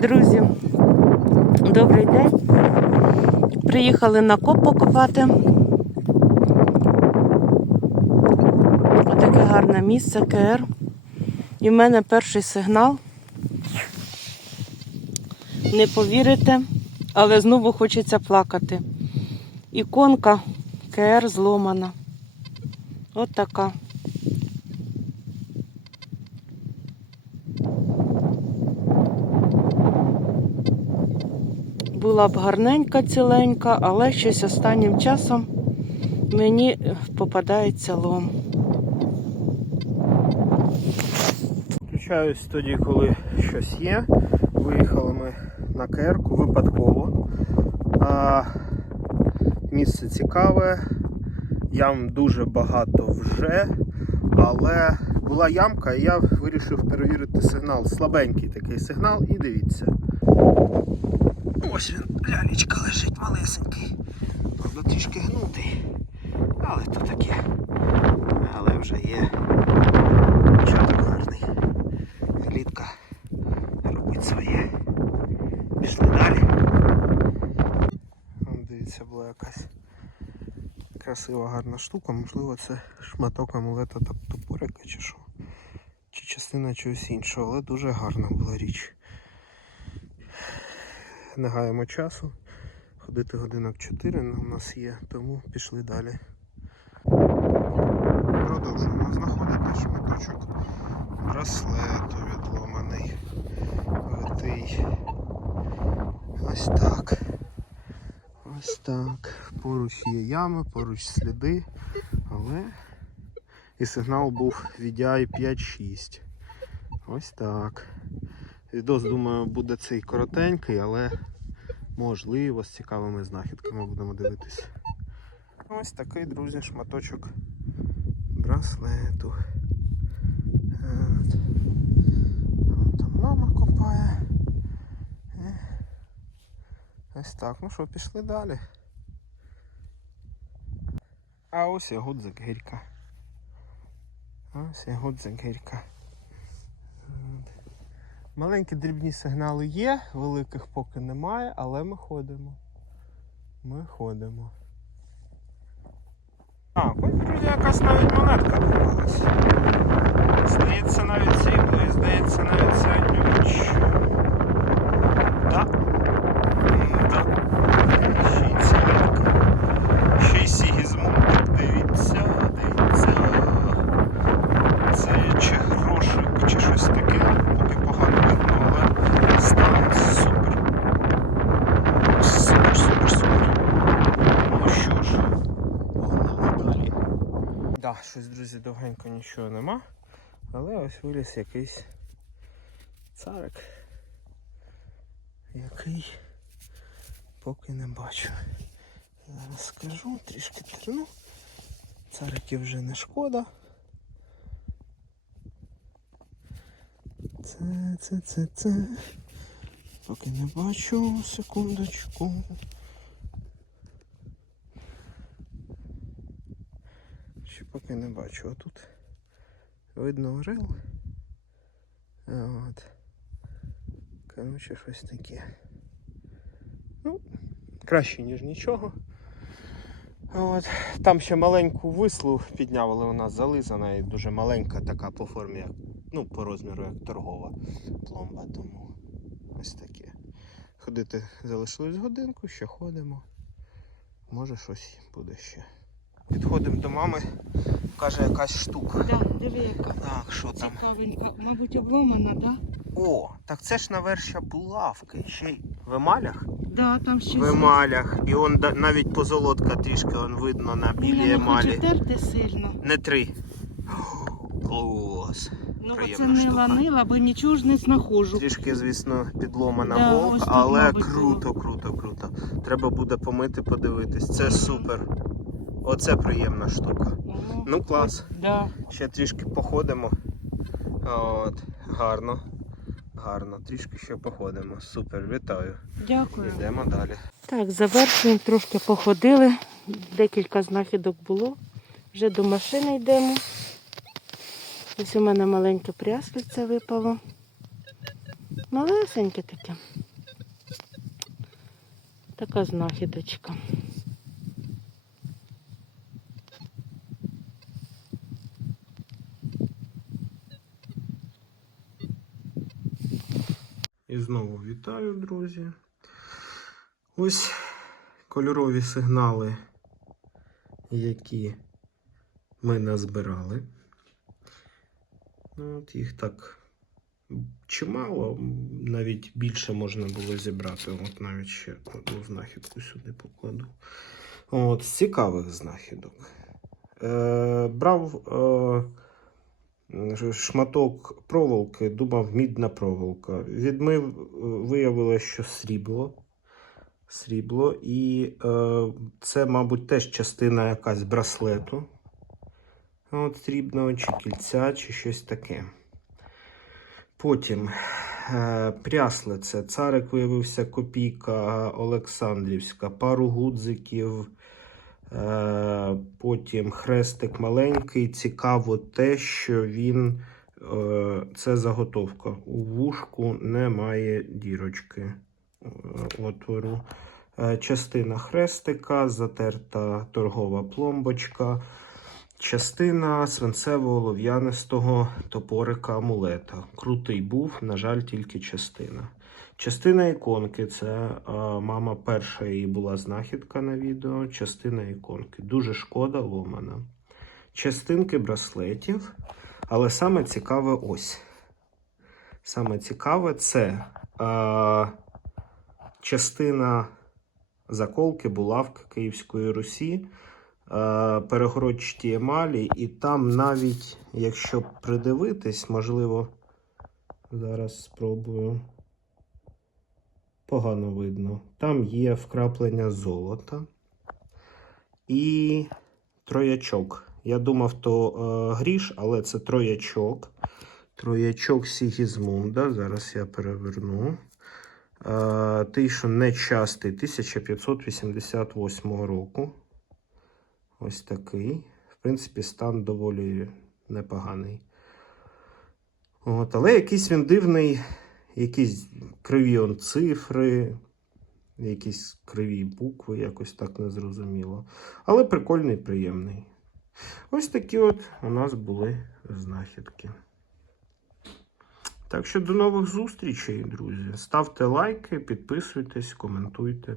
Друзі, добрий день. Приїхали на коп покопати. Отаке гарне місце КР. І в мене перший сигнал. Не повірите, але знову хочеться плакати. Іконка КР зломана. От така. Була б гарненька, ціленька, але щось останнім часом мені попадається лом. Включаюсь тоді, коли щось є. Виїхали ми на Керку випадково. А, місце цікаве, ям дуже багато вже, але була ямка, і я вирішив перевірити сигнал. Слабенький такий сигнал, і дивіться. Ось він, лялечка лежить малесенький. Правда, трішки гнутий. Але то таке. Але вже є. Чаток гарний. Клітка робить своє. Пішли далі. Дивіться, була якась красива гарна штука. Можливо, це шматок амулета та топорика чи що. Чи частина чогось іншого, але дуже гарна була річ. Не гаємо часу. Ходити годинок 4 у нас є, тому пішли далі. Продовжуємо знаходити шматочок браслету відломаний. Витий. Ось так. Ось так. Поруч є ями, поруч сліди, але і сигнал був VDI 5.6. Ось так. Відос, думаю, буде цей коротенький, але можливо з цікавими знахідками будемо дивитися. Ось такий, друзі, шматочок браслету. Вон там мама копає. Е. Ось так. Ну що, пішли далі. А ось і гудзик гірка. Ось і гудзик гірка. Маленькі дрібні сигнали є, великих поки немає, але ми ходимо. Ми ходимо. Ось, друзі, якась навіть монетка попалась. Здається, навіть срібло і здається навіть середньовіч. Так. Так. Ще й ціленька. Ще й сігізмундик, дивіться, дивіться. Це чи грошик, чи щось таке. Поки погано видно, але стан супер. Супер, супер, супер. Ну що ж, погнали далі. Да, щось, друзі, довгенько нічого нема. Але ось виліз якийсь царик. Який поки не бачу. Зараз скажу, трішки терну. Цариків вже не шкода. Це, це, це, це. Поки не бачу, секундочку. Поки не бачу. А тут видно орел. От. Коротше, щось таке. Ну, краще, ніж нічого. От. Там ще маленьку вислу підняли у нас зализана і дуже маленька така по формі, як, ну, по розміру, як торгова пломба. Тому ось таке. Ходити залишилось годинку, ще ходимо. Може щось буде ще. Підходимо до мами, каже якась штука. Да, диви, яка Так, що там? цікавенька. Мабуть, обломана, да? О, так це ж навершя булавки. Ще й в емалях? Да, там ще В емалях. І он да- навіть позолотка трішки он видно на білій Біля не емалі. хоче терти сильно. Не три. Клас. Ну, Приємна це не штука. ланила, бо нічого ж не знаходжу. Трішки, звісно, підломана Да, ось тут, але мабуть, круто, круто, круто. Треба буде помити, подивитись. Це супер. Оце приємна штука. О, Ну, клас. Да. Ще трішки походимо. От, гарно. Гарно. Трішки ще походимо. Супер, вітаю. Дякую. Йдемо далі. Так, завершуємо, трошки походили. Декілька знахідок було. Вже до машини йдемо. Ось у мене маленьке пряслиця випало. Малесеньке таке. Така знахідочка. І знову вітаю, друзі. Ось кольорові сигнали, які ми назбирали. Ну, От їх так чимало, навіть більше можна було зібрати. От навіть ще одну знахідку сюди покладу. От, з цікавих знахідок. Е, брав е, шматок проволоки, думав, мідна проволока. Відмив, е, виявилося, що срібло. Срібло. І е, це, мабуть, теж частина якась браслету. От срібного, чи кільця, чи щось таке. Потім е, пряслиця. Царик виявився копійка Олександрівська, пару гудзиків. Е, потім хрестик маленький. Цікаво те, що він е, це заготовка. У вушку немає дірочки е, отвору. Частина хрестика, затерта торгова пломбочка. Частина свинцево-олов'янистого топорика амулета. Крутий був, на жаль, тільки частина. Частина іконки це е, мама перша її була знахідка на відео. Частина іконки. Дуже шкода ломана. Частинки браслетів. Але саме цікаве ось. Саме цікаве це е, частина заколки булавки Київської Русі перегородчаті емалі, і там навіть, якщо придивитись, можливо, зараз спробую. Погано видно. Там є вкраплення золота і троячок. Я думав, то е, гріш, але це троячок. Троячок Сігізмунда. Зараз я переверну. Е, той, що нечастий 1588 року. Ось такий. В принципі, стан доволі непоганий. От, але якийсь він дивний, якісь криві он цифри, якісь криві букви, якось так незрозуміло. Але прикольний, приємний. Ось такі от у нас були знахідки. Так що до нових зустрічей, друзі. Ставте лайки, підписуйтесь, коментуйте.